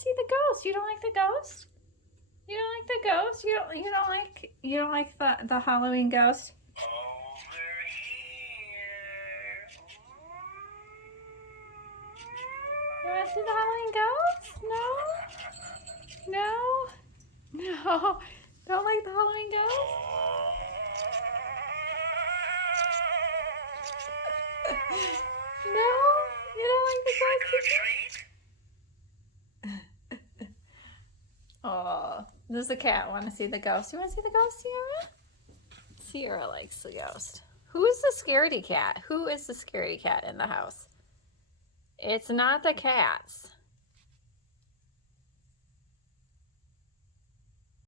to see the ghost. You don't like the ghost? You don't like the ghost? You don't like the Halloween ghost? You want to see the Halloween ghost? No? No? No? Don't like the Halloween ghost? No? You don't like the ghost? Oh, does the cat want to see the ghost? You want to see the ghost, Sierra? Sierra likes the ghost. Who is the scaredy cat? Who is the scaredy cat in the house? It's not the cats.